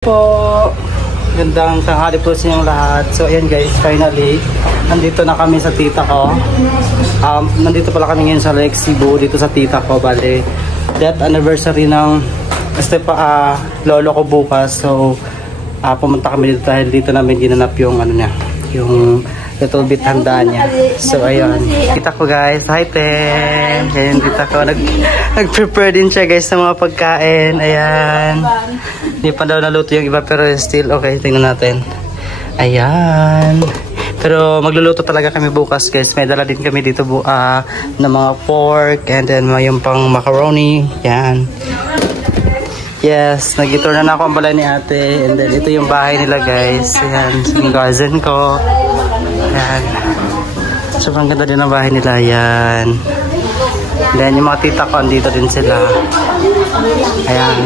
Po, gandang tanghali po sa inyong lahat. So ayan guys, finally nandito na kami sa tita ko. Nandito pala kami ngayon sa Lake Cebu, dito sa tita ko. Bale, death anniversary ng lolo ko bukas. So pumunta kami dito dahil dito namin ginanap yung ano niya, yung little bit handaan niya. So ayun, tita ko guys, hi Ten. Ayan, tita ko nag-prepare din siya guys sa mga pagkain. Ayan, hindi pa daw naluto yung iba pero still okay, tingnan natin. Ayan, pero magluluto talaga kami bukas guys. May dala din kami dito na mga pork and then may yung pang macaroni. Yan. Yes, nag-tour na ako ang balay ni ate. And then ito yung bahay nila guys. Ayan, yung cousin ko. Ayan, sobrang ganda din ang bahay nila. Ayan, then yung mga tita ko andito din sila. Ayan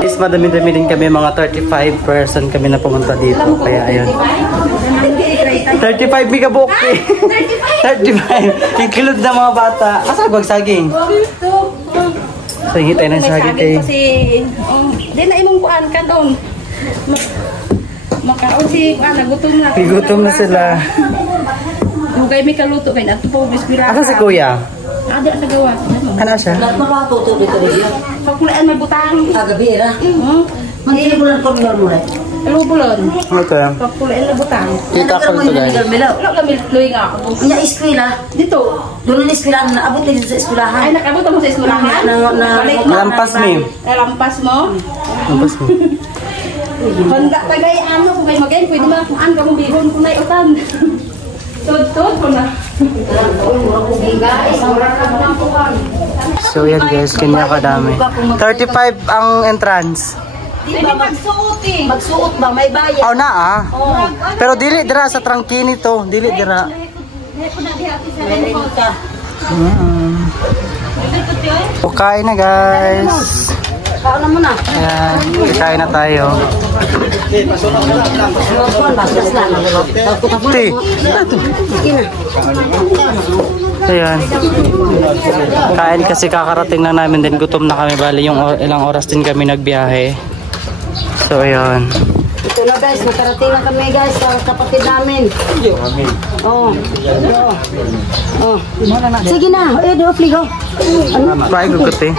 guys, madami-dami din kami, mga 35 person kami na pumunta dito. Kaya ayun, 35 may kabuk eh. 35 yung kilod na mga bata. Asa saging? So hintay ng saging kay di na imong kuan ka doon. Makaon si nagutom na. Gutom na sila. Mugay may kaluto kay ato po bispira. Asa si kuya? Ada sa gawa. Ano siya? Makato dito rin. Pakulaan may butang. Agabi ra. Mag-ibulan ko milor mo rin. Lubulon. Okay. Pakulaan na butang. Kita ko ito guys. Wala kami luy nga ako. Nya eskwela Dito. doon na eskwela na abot din sa Ay eskwelahan. nakabot mo sa eskwelahan. Lampas mo. Lampas mo. Lampas mo. Banda tagay ano kung kay magay pwede man kuan ka mong bihon kun nay utan. Tod ko na. So yan guys, kanya kadami. 35 ang entrance. Di ba magsuot eh. Magsuot ba may bayad? Oh na Pero dili dira sa trangkini to, dili dira. Kain na guys. Kaon mo na. Ayan, kain na tayo. Ti. Ayan. Kain kasi kakarating na namin din, gutom na kami. Bali yung ilang oras din kami nagbiyahe. So ayan. Ito na guys, nakarating na kami guys sa kapatid namin. Oh. Sige na, do fligo. Bye guguti.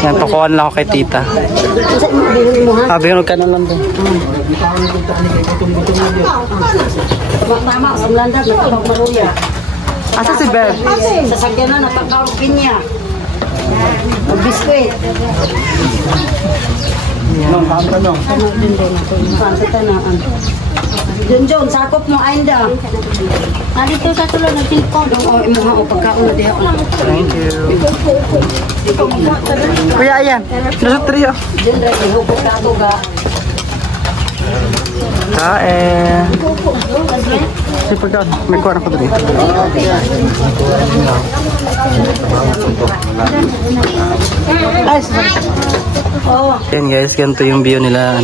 Yan, pakuhan lang ako kay tita. Bihon ka na lang din. Tama, sa landag na maruya. Asa si Beb? Sasakyan na, napakarukin niya. Biskuit. John, sakop mo ainda. Dito sa tulad ng tilpon. Oo, imuha o pagkaon na diha. Thank you. Kuya, ayan. Nasa trio. Diyan rin, ihupot ka ito ga. Kain. Si pagkaon, may kuha na ko dito. Ayan guys, ganito yung view nila,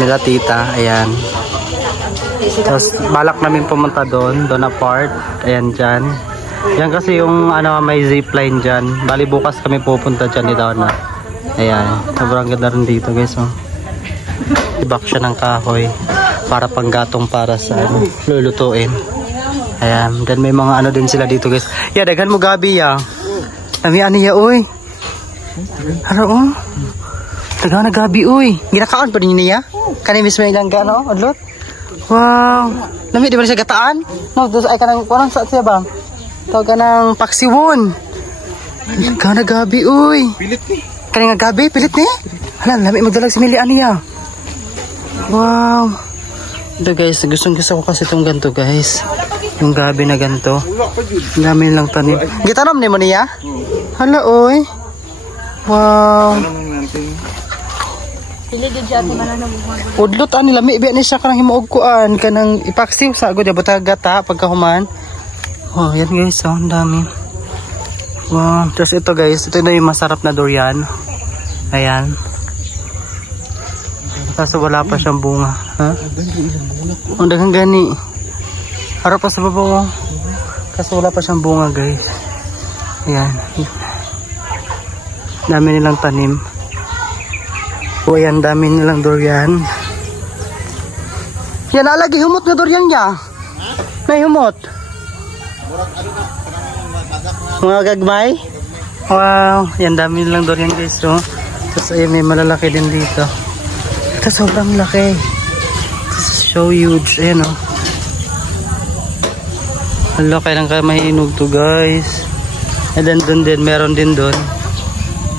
nila tita. Ayan. Tapos balak namin pumunta doon na part. Ayan dyan. Yan kasi yung may zipline dyan. Bali bukas kami pupunta dyan ni Donna. Ayan, sobrang ganda rin dito guys. Ibak siya ng kahoy para panggatong para sa lulutuin. Ayan, then may mga din sila dito guys. Yeah, daghan mo gabi ya. Nami aniya uy. Ano daghan na gabi uy. Ginakaon pa din niya? Kani mismo ilang gano adlot? Wow. Nami di ba siya gataan? No, dos ay kanang kuan sa siya bang? Tawag ka ng paksiwon. Daghan na gabi uy. Pilit ni. Kani nga gabi pilit ni? Hala, nami magdalag si Mili aniya. Wow. Ito guys, gusto ko kasi itong ganito guys. Yung gabi na ganito. Dami lang tanim. Gitanom ni mo niya? Hala oy. Wow. Udlot ani lami biya ni siya kanang himuog kuan kanang ipaksiw sa agod butag gata pagkahuman. Oh, yan guys, ang dami. Wow, just ito guys, ito na yung masarap na durian. Ayan. Kaso wala pa siyang bunga. Ha? Ang dagang gani. Harap pa sa baba. Kaso wala pa siyang bunga guys. Ayan. Dami nilang tanim. O yan, dami nilang durian. Yan, alagi humot na durian niya. May humot. Mga gagmay. Wow, yan, dami nilang durian guys. So, tapos ayun, may malalaki din dito. Ito, sobrang laki. It's so huge. Ayan o. Ang laki lang kaya mahinog to guys. And then dun din, meron din dun.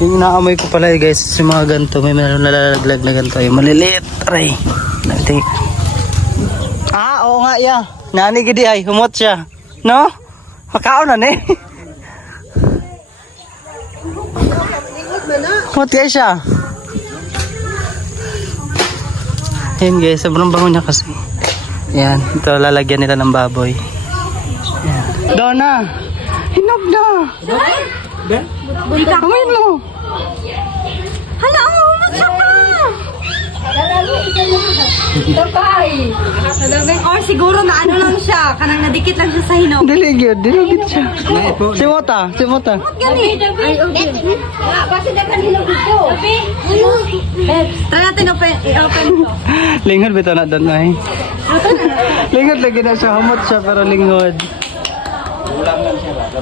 Yung inaamoy ko pala guys, yung mga ganito, may meron nalalaglag na ganito. Yung maliliit, aray. Natik. Oo nga, yeah. Nanigidi ay, humot siya. No? Makaon na eh. Humot guys siya. Ayan guys, sobrang bango niya kasi. Ayan, ito lalagyan nila ng baboy. Ayan. Donna! Hinog na! Kamay mo! Hala, umatsa ka! Or siguro na ano lang siya, kanang nadikit lang siya sa hinog. Diligid siya. Si Mota. Ay, okay. Basta dagan hinog dito. Try natin i-open to. Lingod bito na doon ay. Lingod lagi na siya. Humot siya pero lingod.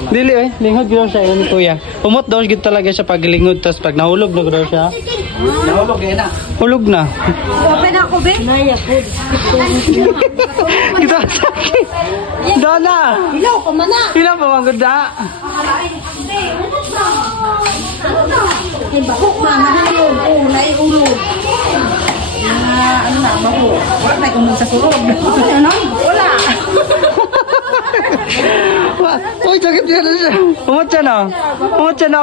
Dili eh. Lingod gano'n siya. Yun kuya. Humot daw gito talaga siya pag lingod. Tapos pag nahulog na gano'n siya. Nahulog na. Hulog na. Open ako, be? Naya po. Ito sakit. Donna! Ilaw ko man na. Ilan pa mga ganda? Ay, bakok na. Nahayog. Ulog. Ano na, baho. Wala na kung sa surog. Ano? Wala. Uy, sakit yan na siya. Humot siya na. Humot siya na.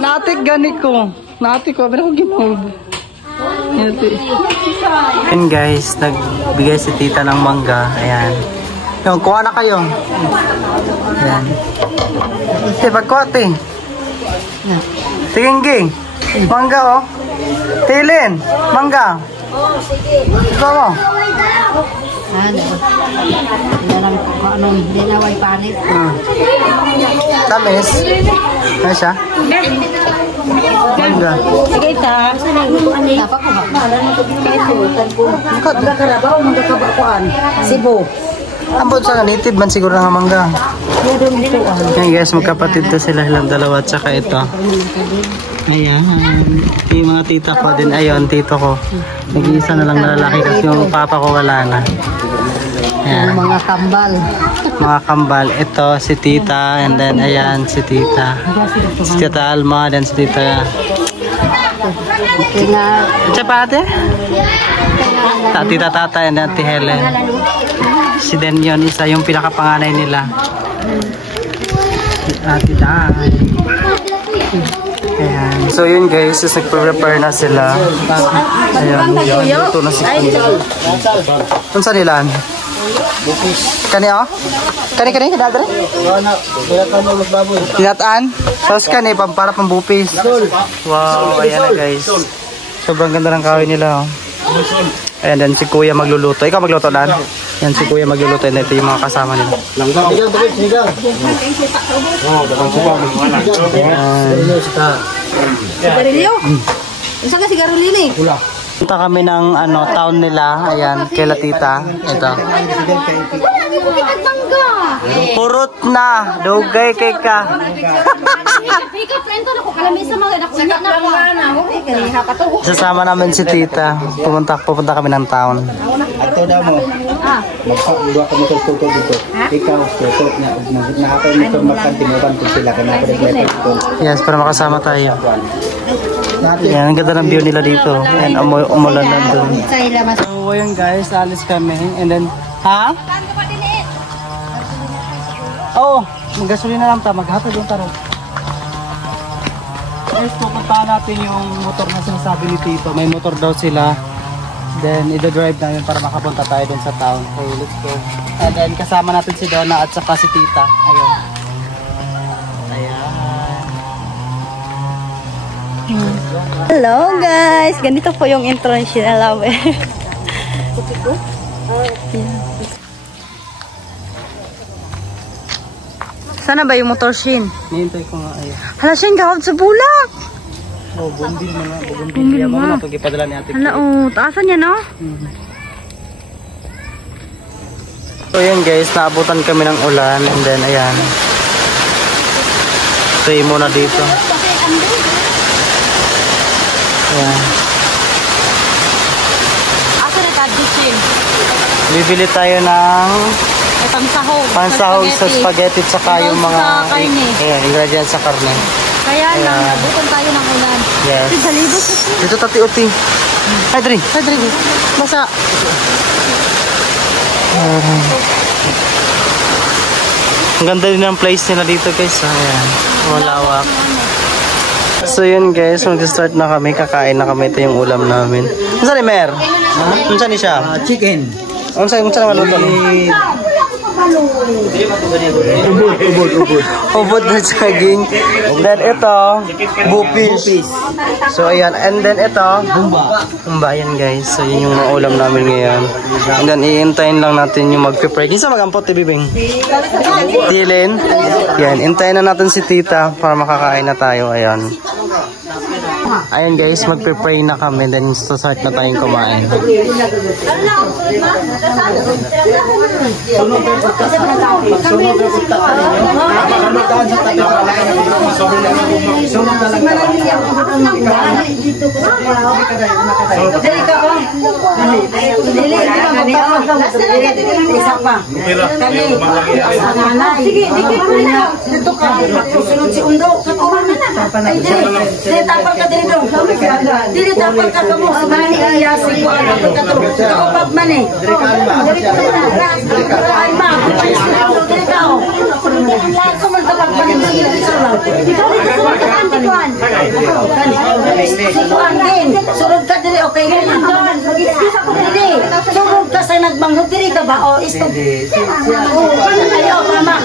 Naatik ganit ko. Naatik ko. Pero ako ginawag. Ayan guys, nagbigay si tita ng mangga. Ayan. Yung, kuha na kayo. Ayan. Sige, pagkuha, te. Tingin, mangga, oh. Tilin, mangga. Ikaw mo. Hindi na way panik. Tamis. Ano siya? Mangga. Sige, ta. Dapat ko ba? Magkakarabaw, magkakabakuan. Cebu. Ambot sa native man siguro nga mangga. Ayan guys, magkapatid to sila silang dalawa at saka ito. Ayan. Yung mga tita ko din. Ayun, tito ko. Nag-iisa na lang na lalaki kasi yung papa ko wala na. Ayan. Mga kambal. Mga kambal. Ito si tita and then ayan si tita. Si tita Alma then si tita. Siya pa ate? Tita Tata and then Ate Helen. Si Den yun, isa yung pinakapanganay nila. Ate Dai. Ayan. So yun guys, nagpa-prepare na sila. Ayan. Ito na si Kuya. Saan sa nilaan? Kani o? Kani? Kadadre? Tinataan? Tapos kani, para pambupis. Wow, ayan na guys. Sobrang ganda ng kahoy nila o. Ayan, then si Kuya magluluto. Ikaw magluto, Dan? Yan si Kuya magluluto. And ito yung mga kasama nila. Sigarilyo? Isa ka sigarilyo ni? Punta kami ng town nila. Ayan, kay Latita. Ito. Purot na. Dugay kay ka. Sasama namin si Tita. Pupunta kami ng town. Ato daw mo. Magpapagawa kami sa tuto dito. Ikaw, tuto na nakakay mo ito magkantinuban kung sila ka nakakay ito. Yes, para makasama tayo. Yan, ang ganda ng view nila dito. And umulan na doon. So, ayun guys, alis kami. And then, ha? Oo, mag-gasolina lang ta. Maghapon yung taro. Guys, pupuntahan natin yung motor na sinasabi ni Tito. May motor daw sila. Then, i-drive namin para makapunta tayo dun sa town. Okay, let's go. And then, kasama natin si Donna at saka si Tita. Ayun. Hello guys! Ganito po yung entrance nila namin. Sana ba yung motor Shin? Nihintay ko nga. Ayun. Hala Shin, gawad sa bulak! Oh, bumbil mga. Bumbil mo na ito gipadala ni ate. Hala, taasan yan, no? So yun guys, naabutan kami ng ulan and then ayan. Stay muna dito. Ayan. Asa na kaditsin? Bibili tayo ng Pansahog sa spaghetti tsaka yung mga ingredients sa karne. Kaya lang, nabutan tayo ng ulan. Yes. Dito tati uti. Ay, Dri. Basa. Ang ganda din ng place nila dito guys. Ayan. Malawak. So yun guys, mag-start na kami. Kakain na kami. Ito yung ulam namin. Saan ni Mer? Saan ni siya? Chicken. Saan naman luto? Ubod na saging. Then ito, bupis. So ayan, and then ito, humba yan guys. So yun yung ulam namin ngayon. And then iintayin lang natin yung mag-prepare. Kinsa mag-ampot, Bibing? Dilin. Yan, intayin na natin si tita para makakain na tayo. Ayan. Ayan guys, mag-prepare na kami. Then start na tayong kumain. Dili dapat ka kamo mani iya si ko ano ka to. Ko pag mani. Ay ma, dili ka. Ko man dapat mani dili sa law. Ikaw ito sa kantuan. Ko angin. Surod ka dili okay ka nan. Isa ko dili. Surod ka sa nagbanghod dili ka ba o isto. Ayo mama.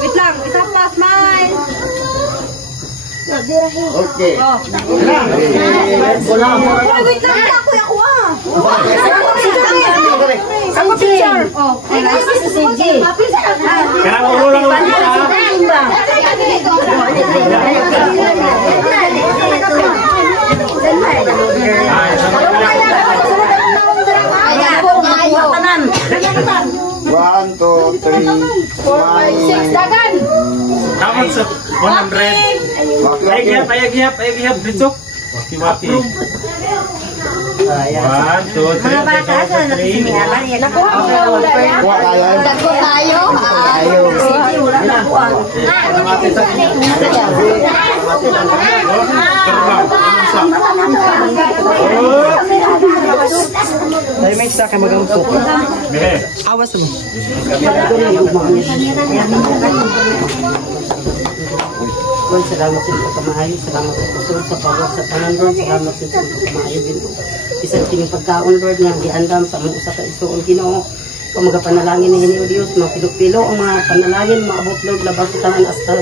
Wait lang, isa pa, smile. Okay. Wait lang, ako ah. Ako picture. Oh, sige. Kaya mo lang One, two, three, Six dagan. dapat sa 100. Ayag-ihap, Bitsok. Waki-waki. 1, 2, 3, 4, 5. Dako tayo. Tayo may isa kayo mag-ampok. Awas mo. Lord, salamat sa ito kamahayo, salamat sa pusunod sa pagod sa tanan, Lord, salamat sa ito kamahayo din. Isang tingin pagkaon, Lord, nga giandam sa mga usa ka isuon, Ginoo. Ikaw magapanalangin ni o Diyos, mga pilo-pilo ang mga panalangin, mga abot Lord, labas sa tanan hasta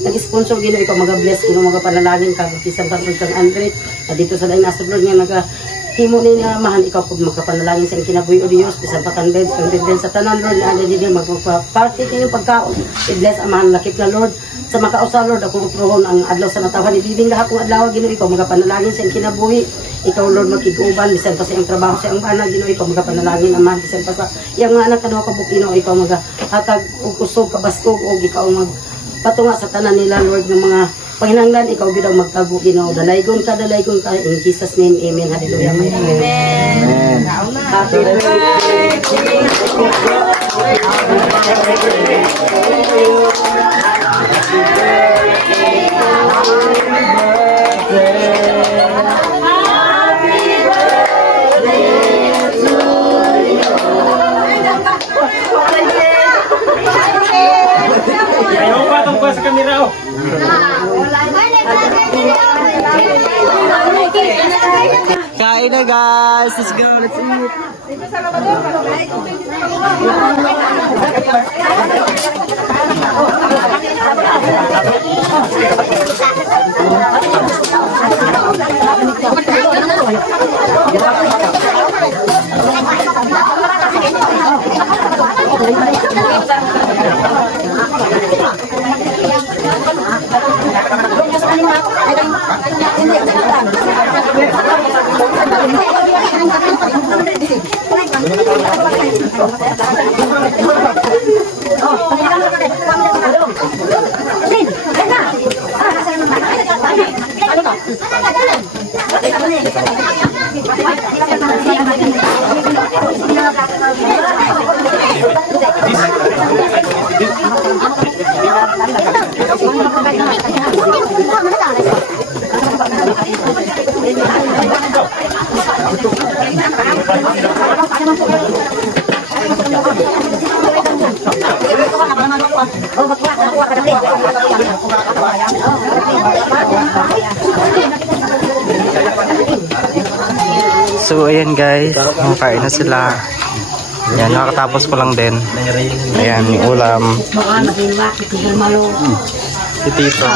nag-sponsor Ginoo, ikaw magabless Ginoo, magapanalangin ka, bisan pa kang Andre, dito sa lain nasa Lord nga himo ni mahan ikaw pud makapanalangin sa kinabuhi o Dios bisan pa kan bed sa tanan Lord na dili magpa-party kini pagkaon i-bless amahan lakip na Lord sa makausa Lord ako uprohon ang adlaw sa natawan ibibing lahat kong adlaw Ginoo ikaw magapanalangin sa kinabuhi ikaw Lord makig-uban bisan pa sa iyang trabaho sa iyang bana Ginoo ikaw magapanalangin amahan bisan pa sa iyang mga anak kadua ka bukino ikaw magahatag og kusog kabaskog og ikaw patunga sa tanan nila Lord ng mga Panginanglan, ikaw gid ang magtago Ginoo. Dalaygon ka in Jesus name. Amen. Hallelujah. Amen. Happy birthday to you. Ayaw pa itong pa sa kamera oh. Kain na guys! Let's go! Let's eat! So ayan guys, kain na sila. Yan, nakatapos ko lang din. Ayan, yung ulam. Si Tito.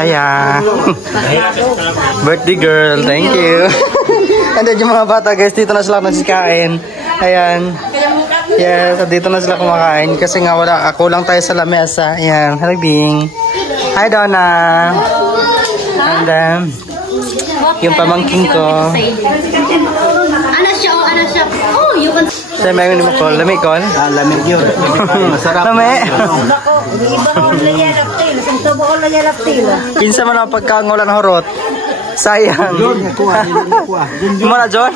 Hiya. Birthday girl, thank you. Andun yung mga bata guys, dito na sila nagsikain. Ayan. Yes, dito na sila kumakain. Kasi nga wala, ako lang tayo sa lamesa. Ayan, hello Bing. Hi Donna. And then, yung pamangking ko. Ano siya? Oh, you can... Saan may mo call? Lami call? Lamig yun. Masarap. Lami. Nako, Kinsa man ang pagkangulan ng horot? Sayang. Mura John?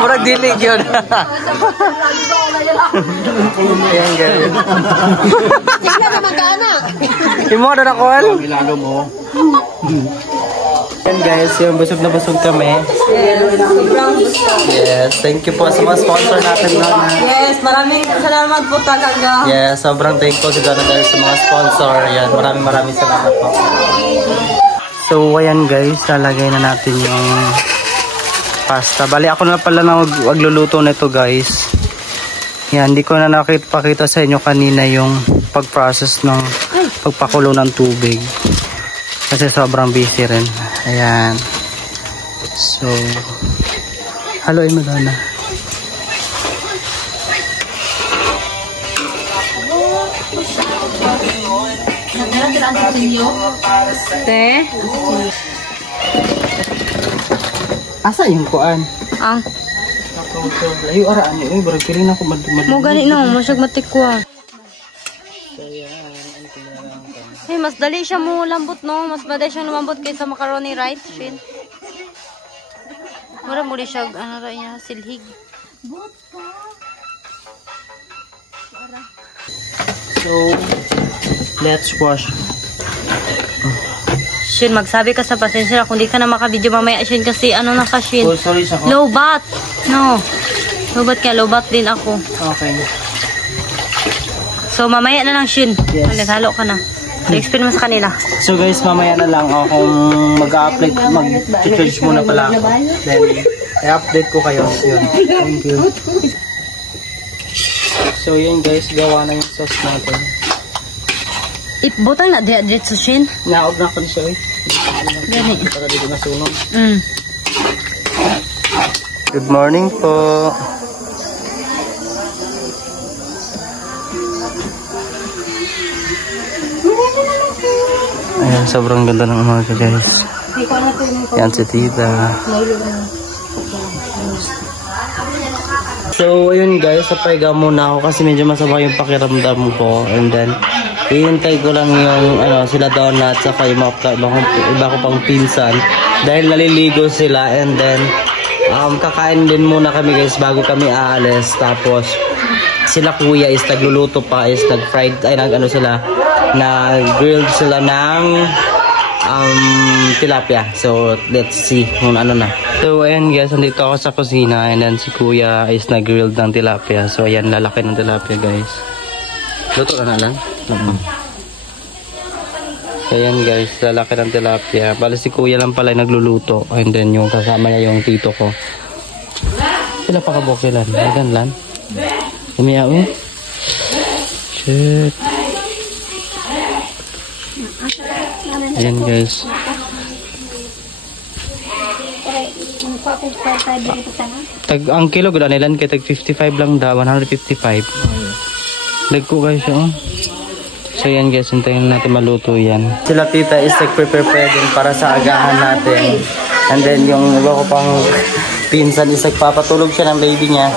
Murag dili yun. Ayan guys. tingnan naman ka anak. Imo na call? Milano mo. Ayan guys, yung busog na busog kami. Yes, thank you po sa mga sponsor natin na. Yes, maraming salamat po talaga. Yes, sobrang thankful si Donna dahil sa mga sponsor. Yan, maraming salamat po. So, ayan guys, lalagay na natin yung pasta. Bali, ako na pala na magluluto nito guys. Yan, hindi ko na nakita sa inyo kanina yung pag-process ng pagpakulo ng tubig. Kasi sobrang busy rin. Ayan. So, haluin mo Donna. Te? Asa yung kuan? Ang? Layo araan yun. Barang piling ako Mo gani no, masyag matikwa. Hey, mas dali siya mo lambot no. Mas madali siya lumambot kaysa macaroni right, Shin. Mura muli siya, ano rin niya, silhig. So, let's wash. Shin, magsabi ka sa pasensya kung di ka na makabidyo mamaya, Shin, kasi ano na ka, Shin? Oh, sorry sa ko. Low bat. No. Low bat ka, low bat din ako. Okay. So, mamaya na lang, Shin. Yes. Ulit, halo ka na. explain mo sa kanila. So guys, mamaya na lang ako kung mag-upload, mag-charge muna pala ako. Then, i-update ko kayo. Yun. Thank you. So yun guys, gawa na yung sauce natin. Butang na diya sa shin. Naog na ko siya eh. Gani. Para dito masunog. Good morning po. Ayan, sobrang ganda ng umaga guys. Yan si tita. So ayun guys, papahiga muna ako kasi medyo masama yung pakiramdam ko. And then hihintay ko lang yung sila Donut saka yung iba ko pang pinsan dahil naliligo sila. And then kakain din muna kami guys bago kami aalis. Tapos sila kuya is nagluluto pa, is nag-fried, sila, nag-grilled sila ng tilapia. So let's see kung ano na. So ayan guys, andito ako sa kusina and then si kuya is nag-grilled ng tilapia. So ayan, lalaki ng tilapia guys. Luto na lang. So ayan guys, lalaki ng tilapia. Bali si kuya lang pala nagluluto. And then yung kasama niya yung tito ko. Sila pa kabukilan. Ayan lan. Umiyaw eh. Shit. Ayan guys. Ang kilo gud nilan kay tag 55 lang da, 155. Dagko guys siya. So yan guys, hintayin natin maluto yan. Sila tita is prepare din para sa agahan natin. And then yung iba ko pang pinsan is papatulog siya ng baby niya.